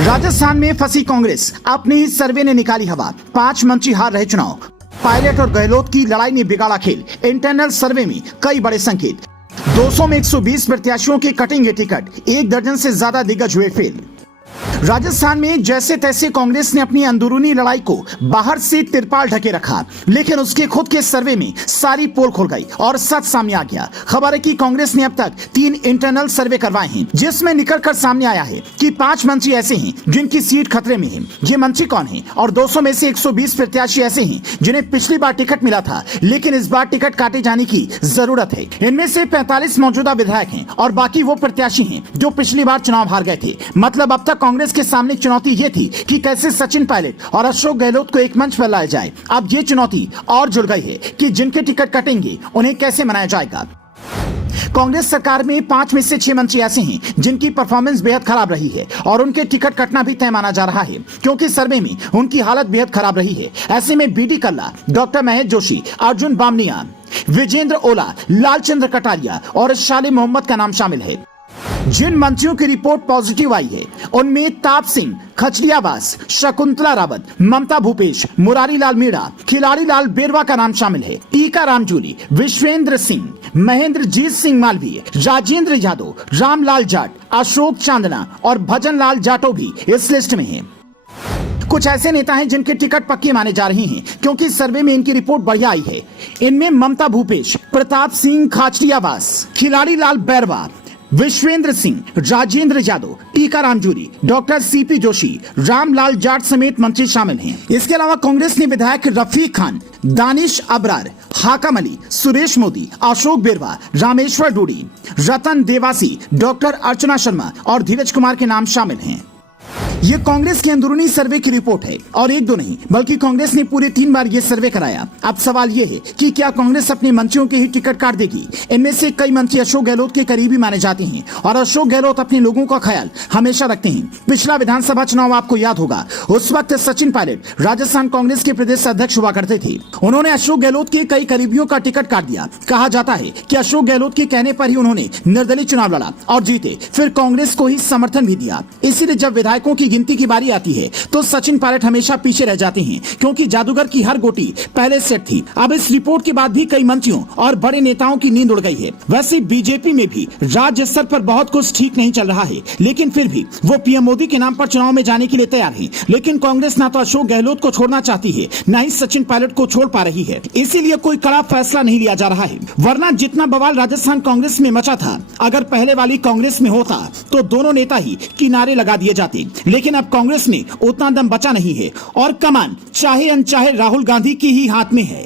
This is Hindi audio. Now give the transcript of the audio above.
राजस्थान में फंसी कांग्रेस, अपने ही सर्वे ने निकाली हवा। 5 मंत्री हार रहे चुनाव। पायलट और गहलोत की लड़ाई ने बिगाड़ा खेल। इंटरनल सर्वे में कई बड़े संकेत। 200 में 120 प्रत्याशियों के कटेंगे टिकट। 1 दर्जन से ज्यादा दिग्गज हुए फेल। राजस्थान में जैसे तैसे कांग्रेस ने अपनी अंदरूनी लड़ाई को बाहर से तिरपाल ढके रखा, लेकिन उसके खुद के सर्वे में सारी पोल खुल गई और सच सामने आ गया। खबर है कि कांग्रेस ने अब तक 3 इंटरनल सर्वे करवाए हैं, जिसमें निकलकर सामने आया है कि 5 मंत्री ऐसे हैं जिनकी सीट खतरे में है। ये मंत्री कौन है? और 200 में से 120 प्रत्याशी ऐसे हैं जिन्हें पिछली बार टिकट मिला था, लेकिन इस बार टिकट काटे जाने की जरूरत है। इनमें से 45 मौजूदा विधायक हैं और बाकी वो प्रत्याशी हैं जो पिछली बार चुनाव हार गए थे। मतलब अब तक कांग्रेस के सामने चुनौती ये थी कि कैसे सचिन पायलट और अशोक गहलोत को एक मंच पर लाया जाए। अब ये चुनौती और जुड़ गई है कि जिनके टिकट कटेंगे उन्हें कैसे मनाया जाएगा। कांग्रेस सरकार में 5 में से 6 मंत्री ऐसे हैं जिनकी परफॉर्मेंस बेहद खराब रही है और उनके टिकट कटना भी तय माना जा रहा है, क्योंकि सर्वे में उनकी हालत बेहद खराब रही है। ऐसे में बीडी कल्ला, डॉक्टर महेश जोशी, अर्जुन बामनिया, विजेंद्र ओला, लालचंद्र कटारिया और शाले मोहम्मद का नाम शामिल है। जिन मंत्रियों की रिपोर्ट पॉजिटिव आई है उनमें ताप सिंह, खचलियावास, शकुंतला रावत, ममता भूपेश, मुरारी लाल मीणा, खिलाड़ी लाल बेरवा का नाम शामिल है। टीका राम जूली, विश्वेंद्र सिंह, महेंद्रजीत सिंह मालवीय, राजेंद्र यादव, रामलाल जाट, अशोक चांदना और भजन लाल जाटो भी इस लिस्ट में हैं। कुछ ऐसे नेता हैं जिनके टिकट पक्के माने जा रहे हैं, क्योंकि सर्वे में इनकी रिपोर्ट बढ़िया आई है। इनमें ममता भूपेश, प्रताप सिंह खाचरियावास, खिलाड़ी लाल बैरवा, विश्वेंद्र सिंह, राजेंद्र यादव, टीका राम जूली, डॉक्टर सीपी जोशी, रामलाल जाट समेत मंत्री शामिल हैं। इसके अलावा कांग्रेस ने विधायक रफीक खान, दानिश अबरार, हाकम अली, सुरेश मोदी, अशोक बेरवा, रामेश्वर डूडी, रतन देवासी, डॉक्टर अर्चना शर्मा और धीरज कुमार के नाम शामिल हैं। ये कांग्रेस के अंदरूनी सर्वे की रिपोर्ट है और एक दो नहीं बल्कि कांग्रेस ने पूरे 3 बार ये सर्वे कराया। अब सवाल ये है कि क्या कांग्रेस अपने मंत्रियों के ही टिकट काट देगी? इनमें से कई मंत्री अशोक गहलोत के करीबी माने जाते हैं और अशोक गहलोत अपने लोगों का ख्याल हमेशा रखते हैं। पिछला विधानसभा चुनाव आपको याद होगा, उस वक्त सचिन पायलट राजस्थान कांग्रेस के प्रदेश अध्यक्ष हुआ करते थे। उन्होंने अशोक गहलोत के कई करीबियों का टिकट काट दिया। कहा जाता है कि अशोक गहलोत के कहने पर ही उन्होंने निर्दलीय चुनाव लड़ा और जीते, फिर कांग्रेस को ही समर्थन भी दिया। इसीलिए जब विधायकों की गिनती की बारी आती है तो सचिन पायलट हमेशा पीछे रह जाते हैं, क्योंकि जादूगर की हर गोटी पहले सेट थी। अब इस रिपोर्ट के बाद भी कई मंत्रियों और बड़े नेताओं की नींद उड़ गई है। वैसे बीजेपी में भी राज्य स्तर पर बहुत कुछ ठीक नहीं चल रहा है, लेकिन फिर भी वो पीएम मोदी के नाम पर चुनाव में जाने के लिए तैयार है। लेकिन कांग्रेस ना तो अशोक गहलोत को छोड़ना चाहती है, न ही सचिन पायलट को छोड़ पा रही है। इसीलिए कोई कड़ा फैसला नहीं लिया जा रहा है। वरना जितना बवाल राजस्थान कांग्रेस में मचा था, अगर पहले वाली कांग्रेस में होता तो दोनों नेता ही किनारे लगा दिए जाते। लेकिन अब कांग्रेस में उतना दम बचा नहीं है और कमान चाहे अनचाहे राहुल गांधी की ही हाथ में है।